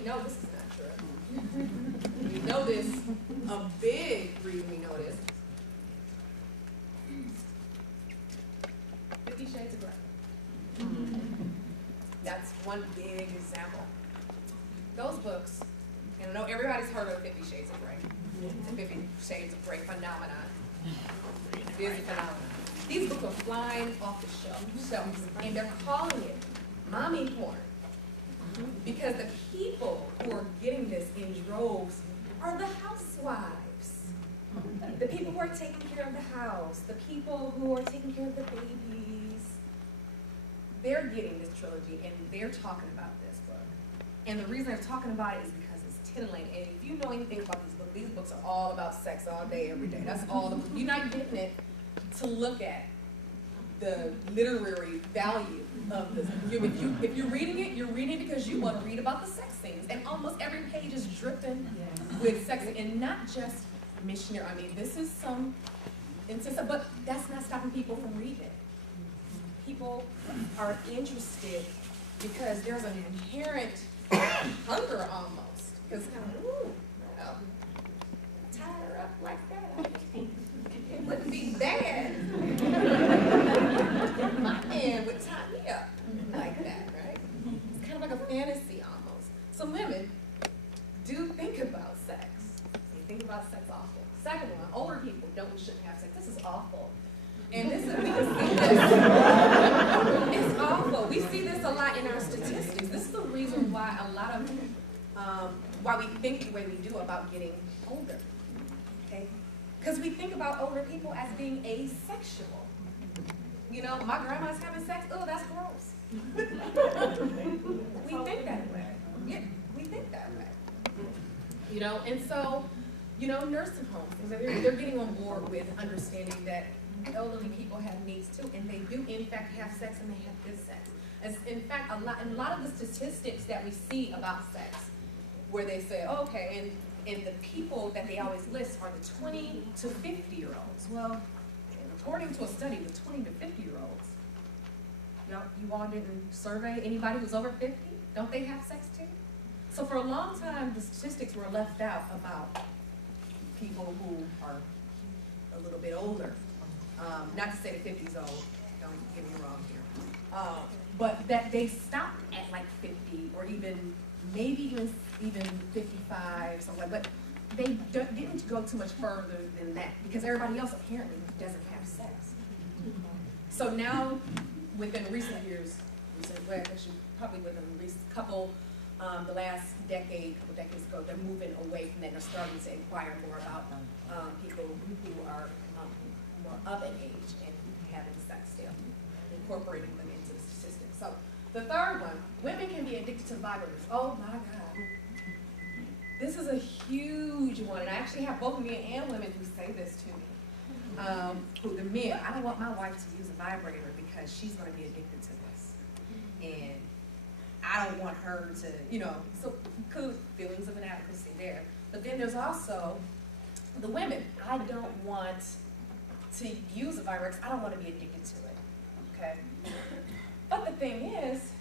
we know this is not true. We know this, a big reason we know this. 50 Shades of Grey. That's one big example. Those books, and I know everybody's heard of 50 Shades of Grey. The 50 Shades of Grey phenomenon. It is a phenomenon. These books are flying off the shelves, and they're calling it mommy porn. Because the people who are getting this in droves are the housewives. The people who are taking care of the house, the people who are taking care of the babies. They're getting this trilogy, and they're talking about this book. And the reason they're talking about it is because it's titillating. And if you know anything about these books are all about sex all day, every day. That's all. You're not getting it to look at the literary value of this. If you're reading it, you're reading it because you want to read about the sex scenes. And almost every page is dripping with sex, and not just missionary. I mean, this is some incest, but that's not stopping people from reading it. People are interested because there's an inherent hunger almost. Because, ooh, well, tie her up like that. It wouldn't be bad. My man would tie me up like that, right? It's kind of like a fantasy almost. So women do think about sex. They think about sex awful. Second one, older people shouldn't have sex. This is awful. And we can see this. It's awful. We see this a lot in our statistics. This is the reason why a lot of, why we think the way we do about getting older, okay? Because we think about older people as being asexual. You know, my grandma's having sex, oh, that's gross. We think that way. Yeah, we think that way. You know, and so, you know, nursing homes, they're getting on board with understanding that elderly people have needs too, and they do in fact have sex, and they have good sex. As in fact, a lot of the statistics that we see about sex, where they say, oh, okay, and the people that they always list are the 20 to 50-year-olds. Well, according to a study with 20 to 50-year-olds, you all didn't survey anybody who's over 50? Don't they have sex too? So for a long time, the statistics were left out about people who are a little bit older. Not to say the 50's old, don't get me wrong here. But that they stopped at like 50 or even maybe even 55, something like that. But they didn't go too much further than that because everybody else apparently doesn't have sex. So now, within recent years, probably within the recent couple, the last couple decades ago, they're moving away from that. They're starting to inquire more about people who are more of an age and having sex still, incorporating them into the statistics. So the third one, women can be addicted to vibrators. Oh my God. This is a huge one, and I actually have both men and women who say this to me. Who the men, I don't want my wife to use a vibrator because she's going to be addicted to this. And I don't want her to, you know, so cool feelings of inadequacy there. But then there's also the women. I don't want to use a vibrator. I don't want to be addicted to it, okay? But the thing is,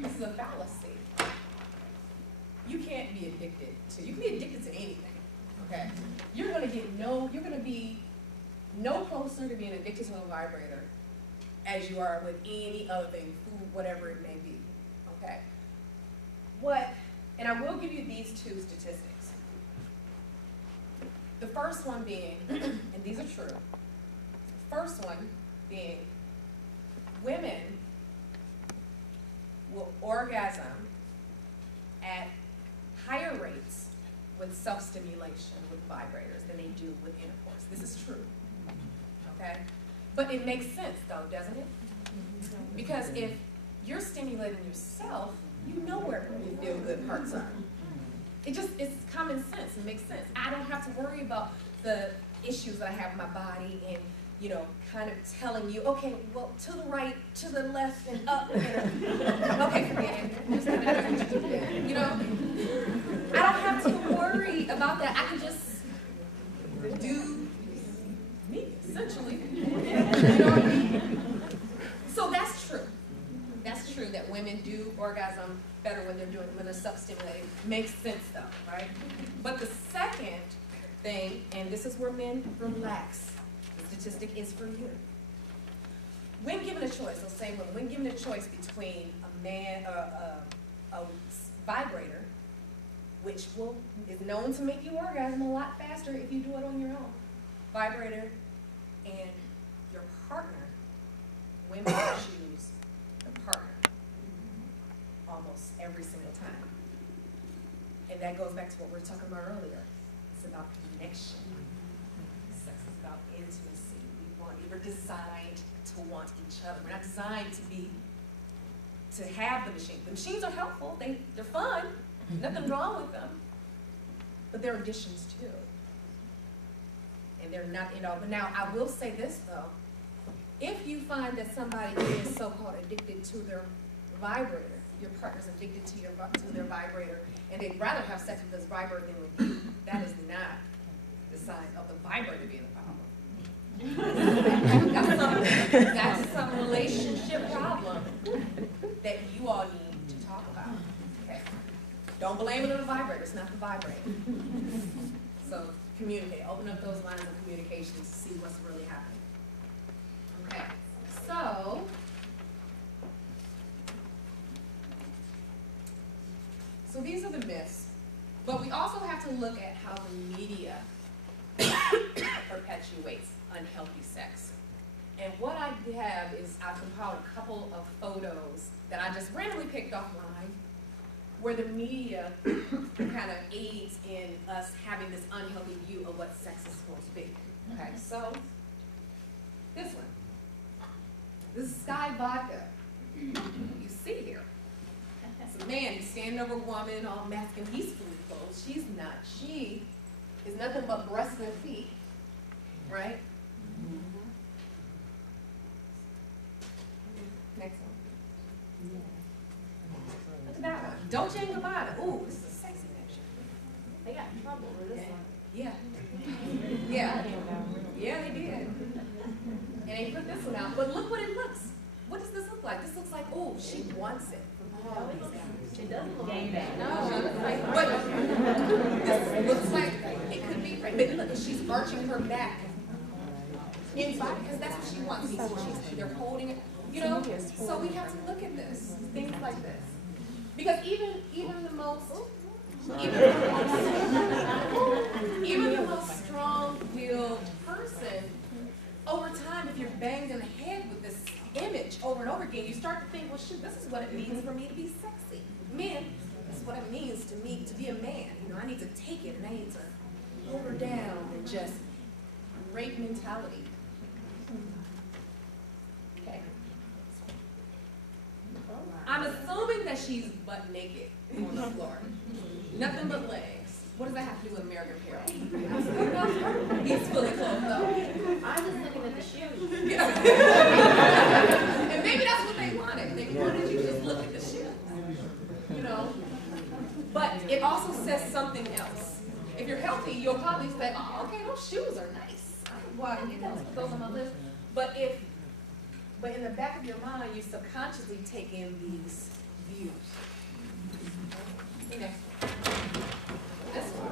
this is a fallacy. You can't be addicted to, you can be addicted to anything, okay? You're going to be no closer to being addicted to a vibrator as you are with any other thing, food, whatever it may be, okay? And I will give you these two statistics. The first one being, and these are true, the first one being women will orgasm at higher rates with self-stimulation with vibrators than they do with intercourse. This is true, okay? But it makes sense though, doesn't it? Because if you're stimulating yourself, you know where your feel-good parts are. It's common sense, it makes sense. I don't have to worry about the issues that I have in my body and, you know, kind of telling you, okay, well, to the right, to the left, and up, and okay, forget it. Just give it, you know? I don't have to worry about that. I can just do me, essentially. You know what I mean? So that's true. That's true that women do orgasm respond better when they're self-stimulating. Makes sense though, right? But the second thing, and this is where men relax, the statistic is for you. When given a choice, I'll say when given a choice between a man or a vibrator, which is known to make you orgasm a lot faster if you do it on your own, vibrator, and your partner, women choose the partner almost every single time. And that goes back to what we were talking about earlier. It's about connection. Sex is about intimacy. We're designed to want each other. We're not designed to have the machine. The machines are helpful. They're fun. Nothing wrong with them. But they're additions too. And they're not end all. But now I will say this though. If you find that somebody is so-called addicted to their vibrator, your partner's addicted to their vibrator, and they'd rather have sex with this vibrator than with you, that is not the sign of the vibrator being a problem. That's some relationship problem that you all need to talk about. Okay? Don't blame it on the vibrator. It's not the vibrator. So communicate. Open up those lines of communication to see what's really happening. Okay. So these are the myths. But we also have to look at how the media perpetuates unhealthy sex. And what I have is I've compiled a couple of photos that I just randomly picked offline where the media kind of aids in us having this unhealthy view of what sex is supposed to be. Okay, so this one. This is Sky Vodka. You see here. It's a man, he's standing over a woman, all masculine, he's fully clothed. She's not. She is nothing but breasts and feet, right? Next one. Look at that one. Dolce & Gabbana. Ooh, this is a sexy picture. They got in trouble with this one. Yeah. Yeah. Yeah, they did. And they put this one out. But look what it looks. What does this look like? This looks like, oh, she wants it. It doesn't look like that. No, but this looks like it could be, but look, she's arching her back inside because that's what she wants. They're holding it, you know. So we have to look at this, things like this, because even the most strong-willed person, over time, if you're banged in the head with this image over and over again, you start to think, well, shoot, this is what it means for me to be sexy. Men, this is what it means to me to be a man. You know, I need to take it and I need to hold her down and just rape mentality. Okay. I'm assuming that she's butt naked on the floor. Nothing but legs. What does that have to do with American Apparel? He's fully clothed though. I'm just looking at the shoes. Yeah. And maybe that's what they wanted. They wanted you to just look at the shoes. You know? But it also says something else. If you're healthy, you'll probably say, oh, okay, those shoes are nice. I can go out and get those, put those on my list. But in the back of your mind, you subconsciously take in these views. Okay. This one.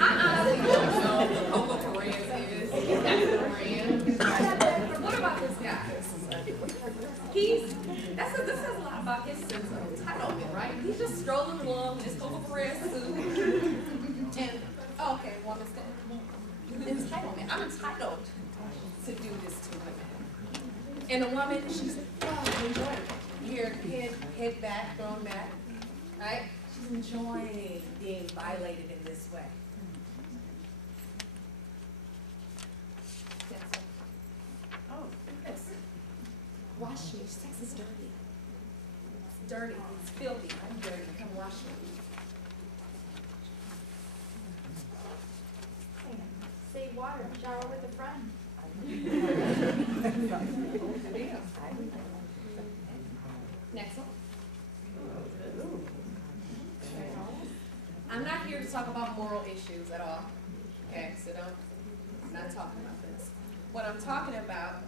I honestly don't know who Coco Perez is. That's the brand. What about this guy? This says a lot about his sense of entitlement, right? He's just strolling along in his Coco Perez suit. And, oh, okay, one mistake. Entitlement. I'm entitled to do this to women. And a woman, she's enjoying it. Here, head back, thrown back, right? She's enjoying being violated in this way. Oh, yes. Wash me. Sex is dirty. It's dirty. It's filthy. I'm dirty. Come wash me. Save water. Shower with a friend. Next one. I'm not here to talk about moral issues at all. Okay, so I'm not talking about this. What I'm talking about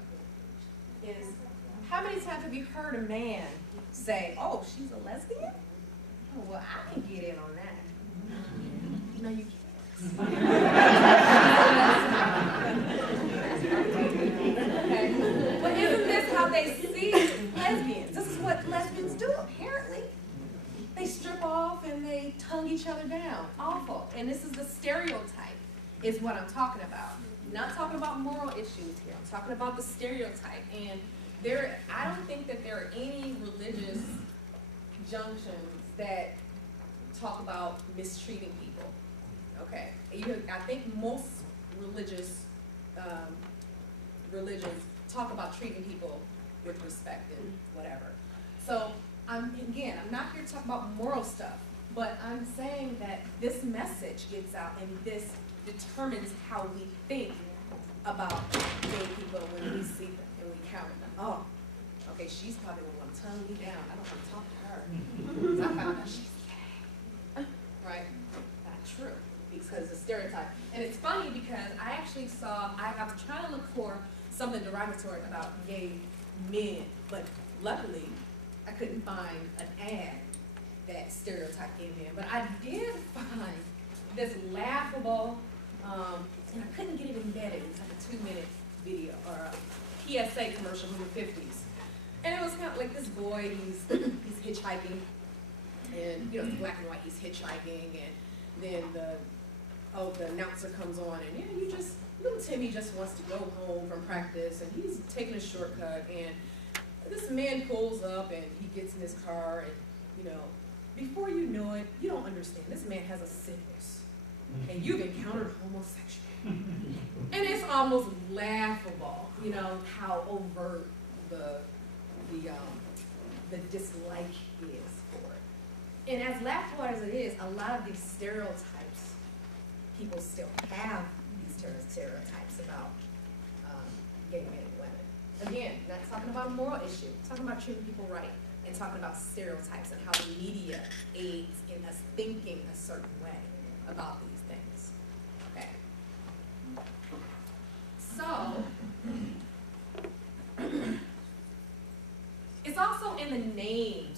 is, how many times have you heard a man say, oh, she's a lesbian? Oh, well, I can get in on that. No, you can't. Okay. But isn't this how they see lesbians? This is what lesbians do, apparently. They strip off and they tongue each other down. Awful. And this is the stereotype, is what I'm talking about. I'm not talking about moral issues here. I'm talking about the stereotype. And I don't think that there are any religious junctions that talk about mistreating people. Okay. I think most religions talk about treating people with respect and whatever. So again, I'm not here to talk about moral stuff, but I'm saying that this message gets out and this determines how we think about gay people when we see them and we counter them. Oh, okay, she's probably going to tongue me down. I don't want to talk to her. Because I found out she's gay. Right? Not true. Because the stereotype. And it's funny because I actually I was trying to look for something derogatory about gay men, but luckily I couldn't find an ad that stereotyped gay men. But I did find this laughable, and I couldn't get it embedded. It was like a 2-minute video or a PSA commercial from the 50s. And it was kind of like this boy, he's hitchhiking, and it's black and white, he's hitchhiking, and then the announcer comes on, and little Timmy just wants to go home from practice, and he's taking a shortcut, and this man pulls up, and he gets in his car, and before you know it, you don't understand, this man has a sickness, and you've encountered homosexuality. And it's almost laughable, how overt the dislike is for it. And as laughable as it is, a lot of these stereotypes, people still have these stereotypes about gay men and women. Again, not talking about a moral issue, talking about treating people right, and talking about stereotypes and how the media aids in us thinking a certain way about these things. Okay. So, it's also in the name